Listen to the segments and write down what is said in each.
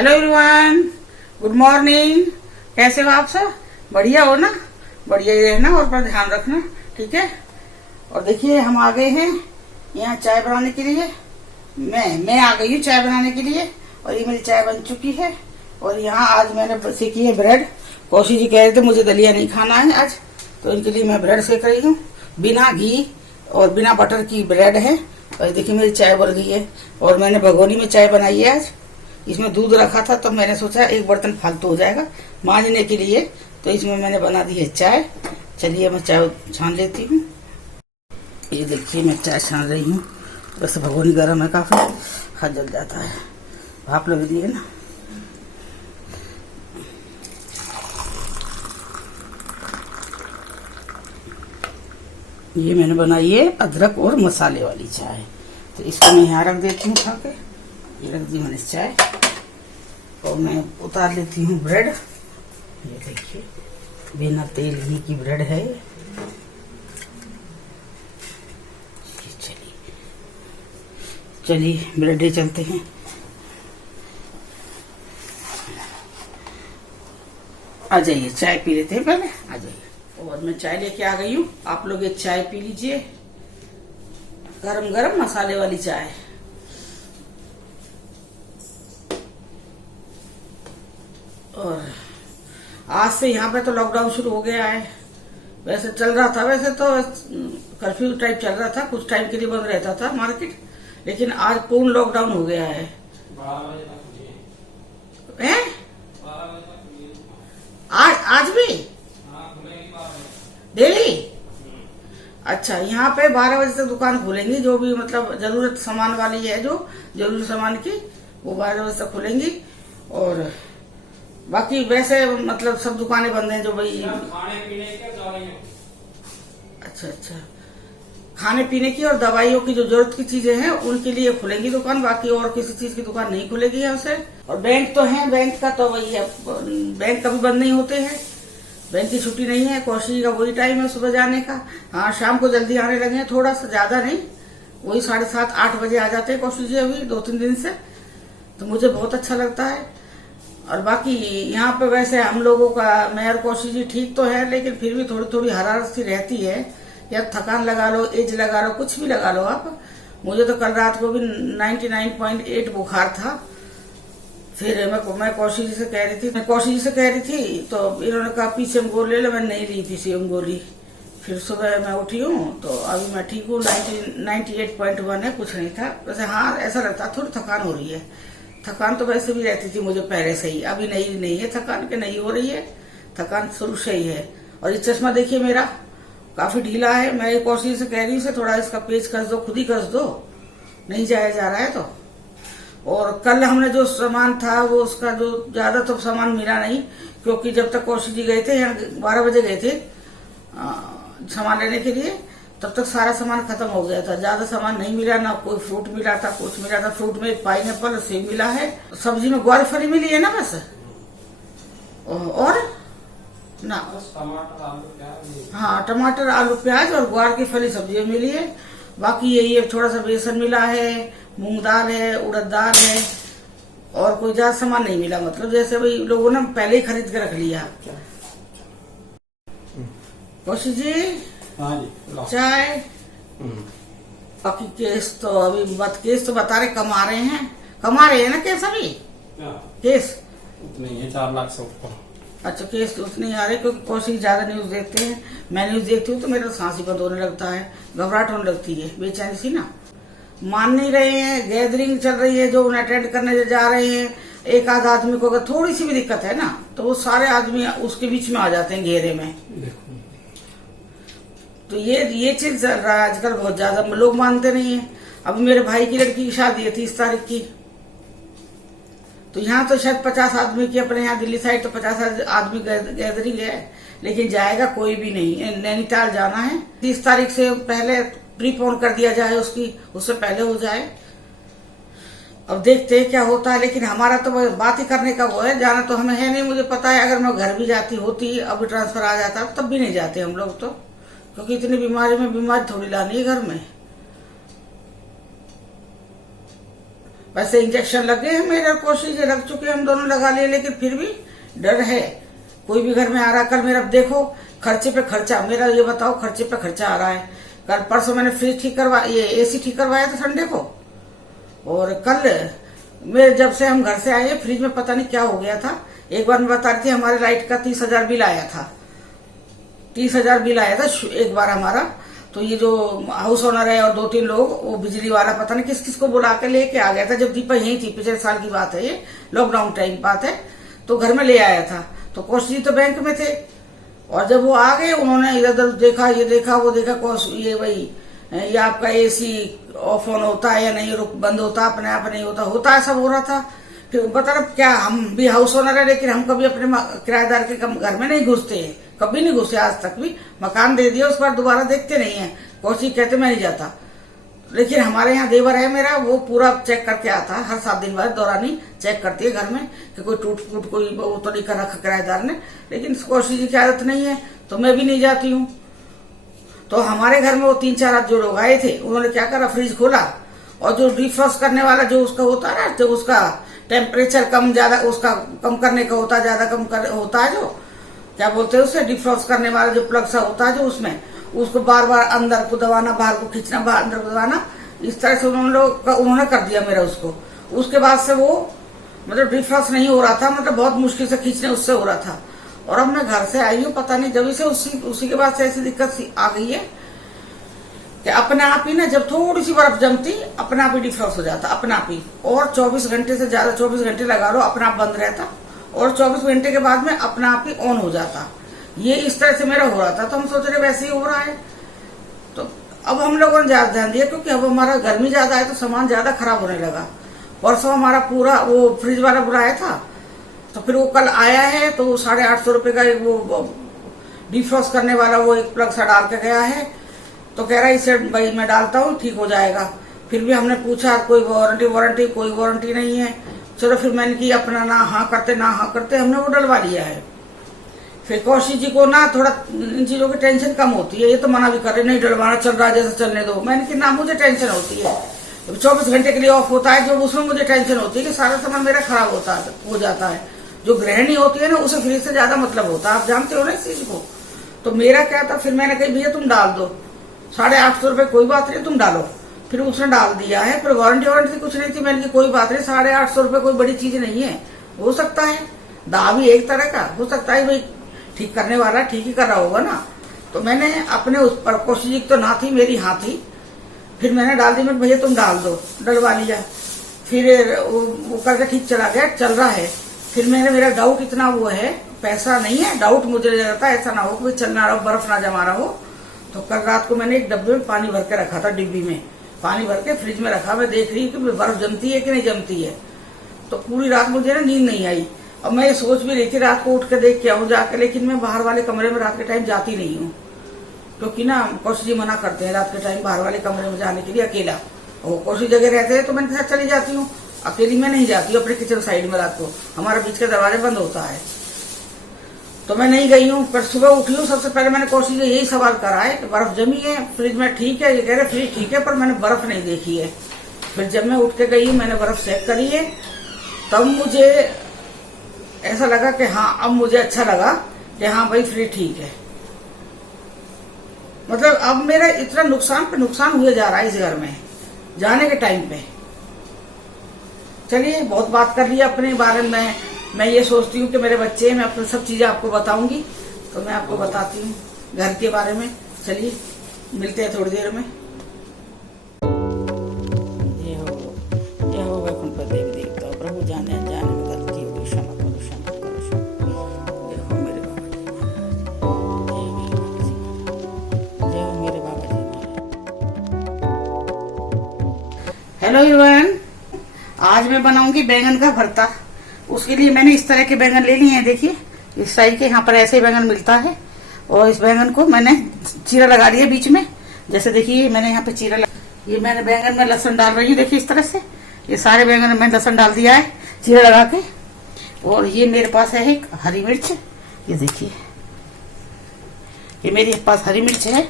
Hello everyone, good morning. कैसे हो आप सब? बढ़िया हो ना? बढ़िया ही रहना और अपना ध्यान रखना, ठीक है। और देखिए हम आ गए हैं यहाँ चाय बनाने के लिए। मैं आ गई हूँ चाय बनाने के लिए और ये मेरी चाय बन चुकी है। और यहाँ आज मैंने सेकी है ब्रेड। कौशी जी कह रहे थे मुझे दलिया नहीं खाना है आज, तो इनके लिए मैं ब्रेड सेक रही हूँ। बिना घी और बिना बटर की ब्रेड है। और देखिए मेरी चाय बन गई है और मैंने भगोनी में चाय बनाई है आज। इसमें दूध रखा था तो मैंने सोचा एक बर्तन फालतू हो जाएगा मांजने के लिए, तो इसमें मैंने बना दी है चाय। चलिए मैं चाय छान लेती हूँ। ये देखिए मैं चाय छान रही हूँ। वैसे भगोनी गर्म है काफी, हाथ जल जाता है, भाप लग रही है ना। ये मैंने बनाई है अदरक और मसाले वाली चाय, तो इसको मैं यहाँ रख देती हूँ उठा के। ये रख दी मैंने चाय और मैं उतार लेती हूँ ब्रेड। ये देखिए बिना तेल घी की ब्रेड है ये। चलिए ब्रेड चलते हैं। आ जाइए चाय पी लेते हैं पहले, आ जाइए। और मैं चाय लेके आ गई हूँ, आप लोग ये चाय पी लीजिए, गरम गरम मसाले वाली चाय। और आज से यहाँ पे तो लॉकडाउन शुरू हो गया है। वैसे चल रहा था, वैसे तो कर्फ्यू टाइप चल रहा था, कुछ टाइम के लिए बंद रहता था मार्केट, लेकिन आज पूर्ण लॉकडाउन हो गया है। हैं? आज भी डेली? अच्छा, यहाँ पे 12 बजे तक दुकान खुलेंगी, जो भी मतलब जरूरत सामान वाली है, जो जरूरी सामान की, वो 12 बजे तक खुलेंगी। और बाकी वैसे मतलब सब दुकानें बंद हैं, जो भाई खाने पीने के दवाइयों। अच्छा, खाने पीने की और दवाइयों की जो जरूरत की चीजें हैं उनके लिए खुलेंगी दुकान, बाकी और किसी चीज की दुकान नहीं खुलेगी यहाँ से। और बैंक तो है, बैंक का तो वही है, बैंक कभी बंद नहीं होते हैं, बैंक की छुट्टी नहीं है। कौशी का वही टाइम है सुबह जाने का। हाँ, शाम को जल्दी आने लगे हैं, थोड़ा सा ज्यादा नहीं, वही 7:30-8 बजे आ जाते हैं कौशी जी अभी 2-3 दिन से, तो मुझे बहुत अच्छा लगता है। और बाकी यहाँ पे वैसे हम लोगों का, मैं और कौशी जी ठीक तो है, लेकिन फिर भी थोड़ी थोड़ी हरारत सी रहती है, या थकान लगा लो, एज लगा लो, कुछ भी लगा लो आप। मुझे तो कल रात को भी 99.8 बुखार था। फिर मैं कौशी जी से कह रही थी, तो इन्होंने कहा पीसीएम गोली ले लो, मैंने नहीं ली पीसीएम गोली। फिर सुबह मैं उठी हूँ तो अभी मैं ठीक हूँ, 98.1 है, कुछ नहीं था। वैसे हाँ ऐसा लगता है थोड़ी थकान हो रही है। थकान तो वैसे भी रहती थी मुझे पहले से ही, अभी नहीं है थकान, के नहीं हो रही है थकान, शुरू से ही है। और ये चश्मा देखिए मेरा काफी ढीला है। मैं कौशी से कह रही हूँ थोड़ा इसका पेच कस दो, खुद ही कस दो, नहीं जाया जा रहा है तो। और कल हमने जो सामान था वो उसका जो ज्यादा तो सामान मिला नहीं, क्योंकि जब तक कौशी जी गए थे, यहाँ 12 बजे गए थे सामान लेने के लिए, तब तक सारा सामान खत्म हो गया था। ज्यादा सामान नहीं मिला, ना कोई फ्रूट मिला था, कुछ मिला था। फ्रूट में एक पाइनएप्पल सेब मिला है, सब्जी में ग्वार फली मिली है ना बस, और ना हाँ टमाटर आलू प्याज और ग्वार की फली सब्जी मिली है। बाकी यही है, थोड़ा सा बेसन मिला है, मूंग दाल है, उड़द दाल है, और कोई ज्यादा सामान नहीं मिला। मतलब जैसे भाई लोगों ने पहले ही खरीद के रख लिया। कौशी जी चाय। बाकी केस तो अभी केस तो बता रहे कमा रहे हैं ना केस अभी? केस उतने ही है, 4 लाख से ऊपर। अच्छा, केस तो उतने आ रहे, क्योंकि कौशी ज्यादा न्यूज देखते हैं। मैं न्यूज देखती हूँ तो मेरा सांस ही बंद होने लगता है, घबराहट होने लगती है, बेचैनी सी ना। मान नहीं रहे हैं, गैदरिंग चल रही है, जो उन्हें अटेंड करने जा रहे हैं, एक आध आदमी को अगर थोड़ी सी भी दिक्कत है ना, तो वो सारे आदमी उसके बीच में आ जाते हैं घेरे में। तो ये चीज चल रहा है आजकल, बहुत ज्यादा लोग मानते नहीं है। अभी मेरे भाई की लड़की की शादी है 30 तारीख की, तो यहाँ तो शायद 50 आदमी की, अपने यहाँ दिल्ली साइड तो 50 आदमी गैदरिंग है, लेकिन जाएगा कोई भी नहीं। नैनीताल जाना है, 30 तारीख से पहले प्रीपोन कर दिया जाए, उससे पहले हो जाए। अब देखते हैं क्या होता है, लेकिन हमारा तो बात ही करने का वो है, जाना तो हमें है नहीं। मुझे पता है अगर मैं घर भी जाती होती, अभी ट्रांसफर आ जाता तब भी नहीं जाते हम लोग तो, क्योंकि इतनी बीमारी थोड़ी लानी है घर में। वैसे इंजेक्शन लगे हैं मेरे, कोशिश रख चुके हम दोनों लगा लिए, लेकिन फिर भी डर है। कोई भी घर में आ रहा, कल मेरा देखो खर्चे पे खर्चा, मेरा ये बताओ खर्चे पे खर्चा आ रहा है। कल परसों मैंने फ्रिज ठीक करवा, ये एसी ठीक करवाया था संडे को, और कल मेरे जब से हम घर से आए फ्रिज में पता नहीं क्या हो गया था। एक बार मैं बता रही थी, हमारे लाइट का 30,000 बिल आया था, 30,000 बिल आया था एक बार हमारा। तो ये जो हाउस ओनर है और 2-3 लोग, वो बिजली वाला पता नहीं किस किस को बुला के लेके आ गया था, जब दीपा यही थी, पिछले साल की बात है, ये लॉकडाउन टाइम बात है। तो घर में ले आया था, तो कौश जी तो बैंक में थे, और जब वो आ गए उन्होंने इधर उधर देखा, ये देखा वो देखा, कौश ये वही ये आपका एसी ऑफ ऑन होता है या नहीं, रुक बंद होता अपने आप नहीं होता है, सब हो रहा था। फिर पता ना क्या, हम भी हाउस ओनर है लेकिन हम कभी अपने किराएदार के घर में नहीं घुसते हैं, कभी नहीं घुसे आज तक भी। मकान दे दिया, उस बार दोबारा देखते नहीं है, कौशी कहते मैं नहीं जाता। लेकिन हमारे यहाँ देवर है मेरा, वो पूरा चेक करके आता है, हर 7 दिन बाद दौरानी चेक करती है घर में कि कोई टूट फूट कोई वो तो नहीं कर रखा किराएदार ने। लेकिन कौशी जी की आदत नहीं है, तो मैं भी नहीं जाती हूँ। तो हमारे घर में वो 3-4 जो लोग आए थे, उन्होंने क्या करा, फ्रिज खोला, और जो डिफ्रॉस्ट करने वाला जो उसका होता है ना, जो उसका टेम्परेचर कम ज्यादा उसका कम करने का होता है, ज्यादा कम होता है, जो क्या बोलते हैं उसे, डिफ्रॉस्ट करने वाला जो प्लग सा होता है, जो उसमें उसको बार बार अंदर को दबाना, बाहर को खींचना, बाहर अंदर को दबाना, इस तरह से उन्होंने कर दिया मेरा उसको। उसके बाद से वो मतलब डिफ्रॉस्ट नहीं हो रहा था, मतलब बहुत मुश्किल से खींचने उससे हो रहा था। और अब मैं घर से आई हूँ, पता नहीं जब से उसी के बाद से ऐसी दिक्कत आ गई है कि अपने आप ही ना, जब थोड़ी सी बर्फ जमती अपने आप ही डिफ्रॉस्ट हो जाता, अपने आप ही। और 24 घंटे से ज्यादा, 24 घंटे लगा लो अपने आप बंद रहता, और 24 घंटे के बाद में अपने आप ही ऑन हो जाता। ये इस तरह से मेरा हो रहा था, तो हम सोच रहे वैसे ही हो रहा है। तो अब हम लोगों ने ज्यादा ध्यान दिया, क्योंकि अब हमारा गर्मी ज्यादा है तो सामान ज्यादा खराब होने लगा। परसों हमारा पूरा वो फ्रिज वाला बुलाया था, तो फिर वो कल आया है, तो 850 रुपए का एक वो डिफ्रॉस्ट करने वाला वो एक प्लग सा डाल के गया है। तो कह रहा है इसे भाई मैं डालता हूँ ठीक हो जाएगा। फिर भी हमने पूछा, कोई वारंटी कोई वारंटी नहीं है। चलो फिर मैंने की अपना ना हाँ करते हमने वो डलवा लिया है। फिर कौशिक जी को ना थोड़ा इन चीजों की टेंशन कम होती है, ये तो मना भी कर रहे नहीं डलवाना, चल रहा है जैसे चलने दो। मैंने कि ना मुझे टेंशन होती है, 24 घंटे के लिए ऑफ होता है, जो उसमें मुझे टेंशन होती है कि सारा सामान मेरा खराब हो जाता है। जो गृहिणी होती है ना, उसे फ्रिज से ज्यादा मतलब होता है, आप जानते हो ना इस चीज को। तो मेरा क्या था, फिर मैंने कही भैया तुम डाल दो, 850 रुपए कोई बात नहीं तुम डालो। फिर उसने डाल दिया है, फिर वारंटी कुछ नहीं थी। मैंने की कोई बात नहीं, 850 रुपए कोई बड़ी चीज नहीं है, हो सकता है दावा भी एक तरह का हो सकता है, भाई ठीक करने वाला ठीक ही कर रहा होगा ना। तो मैंने अपने उस पर कोशिश तो ना थी, मेरी हाँ थी, फिर मैंने डाल दी। मैं भैया तुम डाल दो, डलवा लिया। फिर वो करके ठीक चला गया, चल रहा है। फिर मेरा डाउट इतना वो है, पैसा नहीं है, डाउट मुझे रहता है ऐसा ना हो कि चलना रहा हो, बर्फ ना जमा रहा हो। तो कल रात को मैंने एक डब्बे में पानी भर के रखा था, डिब्बी में पानी भर के फ्रिज में रखा। मैं देख रही हूँ कि बर्फ जमती है कि नहीं जमती है। तो पूरी रात मुझे ना नींद नहीं आई। अब मैं ये सोच भी रही थी रात को उठ के देख के आऊँ जाके, लेकिन मैं बाहर वाले कमरे में रात के टाइम जाती नहीं हूँ, क्योंकि ना कौशिक जी मना करते हैं रात के टाइम बाहर वाले कमरे में जाने के लिए अकेला। और कौशिक जगह रहते हैं तो मैं साथ चली जाती हूँ, अकेली मैं नहीं जाती हूँ अपने किचन साइड में। रात को हमारा बीच का दरवाजा बंद होता है, तो मैं नहीं गई हूँ। पर सुबह उठी हूँ, सबसे पहले मैंने कौशिक जी यही सवाल करा है कि बर्फ जमी है फ्रिज में, ठीक है। ये कह रहे फ्रिज ठीक है, पर मैंने बर्फ नहीं देखी है। फिर जब मैं उठ के गई हूँ, मैंने बर्फ चेक करी है, तब मुझे ऐसा लगा कि हाँ, अब मुझे अच्छा लगा कि हाँ भाई फ्रिज ठीक है। मतलब अब मेरा इतना नुकसान पे नुकसान हुए जा रहा है इस घर में जाने के टाइम पे। चलिए बहुत बात कर लिया अपने बारे में। मैं ये सोचती हूँ कि मेरे बच्चे, मैं अपनी सब चीजें आपको बताऊंगी, तो मैं आपको बताती हूँ घर के बारे में। चलिए मिलते हैं थोड़ी देर में। ये हो वैकुंठ देवी देवता प्रभु जाने अनजाने में गलती होगी, क्षमा करो क्षमा करो। देखो मेरे बाबा जी, जय हो मेरे बाबा जी। हेलो एवरीवन, आज मैं बनाऊंगी बैंगन का भरता। उसके लिए मैंने इस तरह के बैंगन ले लिए हैं, देखिए इस साइज के। यहाँ पर ऐसे ही बैंगन मिलता है, और इस बैंगन को मैंने चीरा लगा दिया बीच में। जैसे देखिए मैंने यहाँ पे चीरा ये मैंने बैंगन में लहसुन डाल रही हूँ, देखिए इस तरह से। ये सारे बैंगन में लहसुन डाल दिया है चीरा लगा के। और ये मेरे पास है एक हरी मिर्च, ये देखिए ये मेरे पास हरी मिर्च है।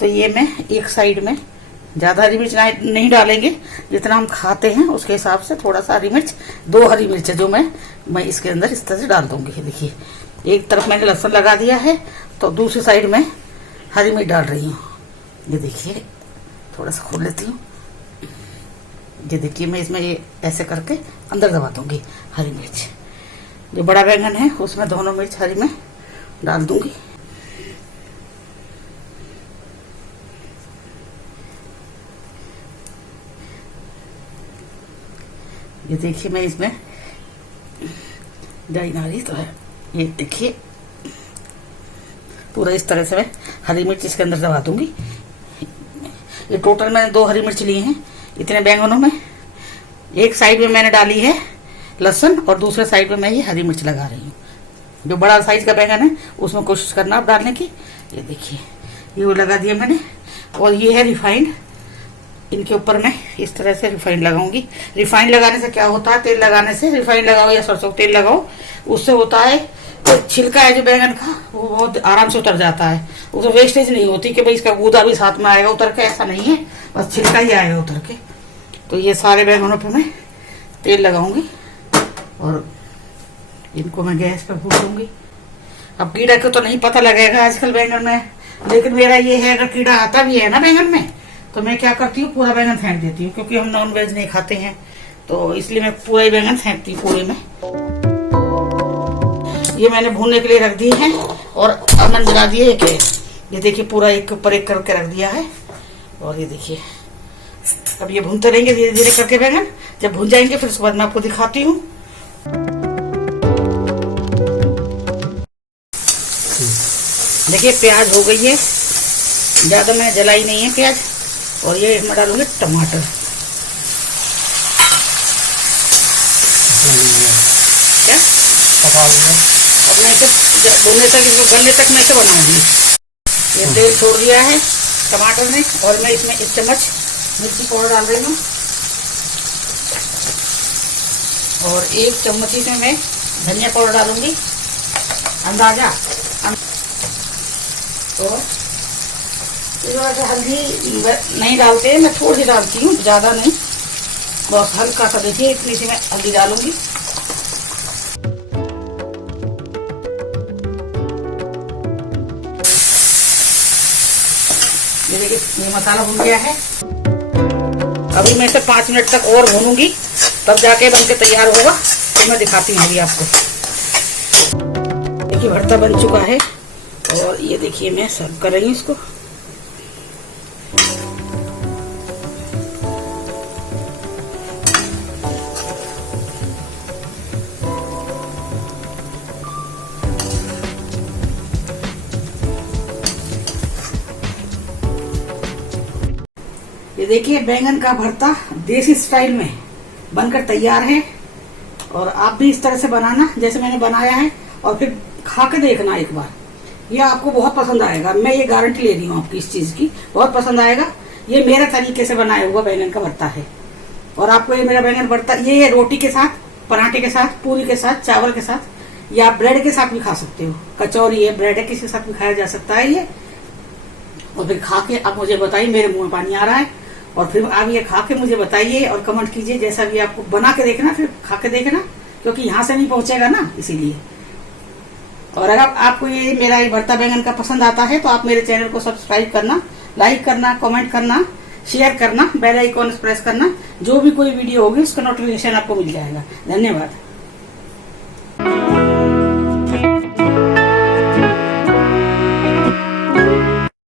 तो ये मैं एक साइड में ज़्यादा हरी मिर्च नहीं डालेंगे, जितना हम खाते हैं उसके हिसाब से थोड़ा सा हरी मिर्च, 2 हरी मिर्च है जो मैं इसके अंदर इस तरह से डाल दूंगी। देखिए एक तरफ मैंने लहसुन लगा दिया है तो दूसरी साइड में हरी मिर्च डाल रही हूँ। ये देखिए थोड़ा सा खोल लेती हूँ। ये देखिए मैं इसमें ये ऐसे करके अंदर दबा दूंगी हरी मिर्च। जो बड़ा बैंगन है उसमें दोनों मिर्च हरी में डाल दूंगी। ये देखिए मैं इसमें डाई नारी तो है, ये देखिए पूरा इस तरह से मैं हरी मिर्च इसके अंदर दबा दूंगी। ये टोटल मैंने 2 हरी मिर्च लिए हैं इतने बैंगनों में। एक साइड में मैंने डाली है लहसुन और दूसरे साइड में मैं ये हरी मिर्च लगा रही हूँ। जो बड़ा साइज का बैंगन है उसमें कोशिश करना आप डालने की। ये देखिए ये वो लगा दिया मैंने। और ये है रिफाइंड, इनके ऊपर मैं इस तरह से रिफाइंड लगाऊंगी। रिफाइंड लगाने से क्या होता है, तेल लगाने से, रिफाइंड लगाओ या सरसों का तेल लगाओ, उससे होता है तो छिलका है जो बैंगन का वो बहुत आराम से उतर जाता है। उसमें वेस्टेज नहीं होती कि भाई इसका गूदा भी साथ में आएगा उतर के, ऐसा नहीं है, बस छिलका ही आएगा उतर के। तो ये सारे बैंगनों पे मैं तेल लगाऊंगी और इनको मैं गैस पे भून दूंगी। अब कीड़ा को तो नहीं पता लगेगा आजकल बैंगन में, लेकिन मेरा ये है अगर कीड़ा आता भी है ना बैंगन में तो मैं क्या करती हूँ पूरा बैंगन फेंक देती हूँ, क्योंकि हम नॉन वेज नहीं खाते हैं तो इसलिए मैं पूरा ही बैंगन फेंकती हूँ पूरे में। ये मैंने भूनने के लिए रख दी है और अब मैंने जला दिए एक। ये देखिए पूरा एक के ऊपर एक करके रख दिया है। और ये देखिए अब ये भूनते रहेंगे धीरे धीरे करके बैंगन। जब भून जाएंगे फिर उसके बाद मैं आपको दिखाती हूँ। देखिए प्याज हो गई है, ज्यादा मैं जलाई नहीं है प्याज। और ये मैं डालूंगी टमाटर। और मैं इसे भुनने तक इसमें बनने तक मैं इसे बनाऊंगी। ये तेल छोड़ दिया है टमाटर ने और मैं इसमें 1 चम्मच मिर्ची पाउडर डाल रही हूँ और 1 चम्मच इसमें मैं धनिया पाउडर डालूंगी अंदाजा। और वैसे हल्दी नहीं डालते हैं, मैं थोड़ी सी डालती हूँ, ज़्यादा नहीं, बहुत हल्का सा। देखिए इतनी सी मैं हल्दी डालूंगी। ये देखिए ये मसाला भुन गया है। अभी मैं इसे 5 मिनट तक और भूनूंगी, तब जाके बन के तैयार होगा। तो मैं दिखाती हूँ अभी आपको। देखिए भरता बन चुका है और ये देखिए मैं सर्व कर रही हूँ इसको। ये देखिए बैंगन का भरता देसी स्टाइल में बनकर तैयार है। और आप भी इस तरह से बनाना जैसे मैंने बनाया है और फिर खा के देखना एक बार, ये आपको बहुत पसंद आएगा। मैं ये गारंटी ले रही हूँ आपकी इस चीज की, बहुत पसंद आएगा। ये मेरे तरीके से बनाया हुआ बैंगन का भरता है। और आपको ये मेरा बैंगन भरता ये रोटी के साथ, पराठे के साथ, पूरी के साथ, चावल के साथ या ब्रेड के साथ भी खा सकते हो। कचौरी है, ब्रेड है, किसी के साथ भी खाया जा सकता है ये। और फिर खा के आप मुझे बताइए, मेरे मुंह में पानी आ रहा है। और फिर आप ये खा के मुझे बताइए और कमेंट कीजिए, जैसा भी आपको बना के देखना, फिर खा के देखना, क्योंकि यहाँ से नहीं पहुंचेगा ना, इसीलिए। और अगर आपको ये मेरा ये भरता बैंगन का पसंद आता है तो आप मेरे चैनल को सब्सक्राइब करना, लाइक करना, कमेंट करना, शेयर करना, बेल आइकॉन प्रेस करना। जो भी कोई वीडियो होगी उसका नोटिफिकेशन आपको मिल जाएगा। धन्यवाद।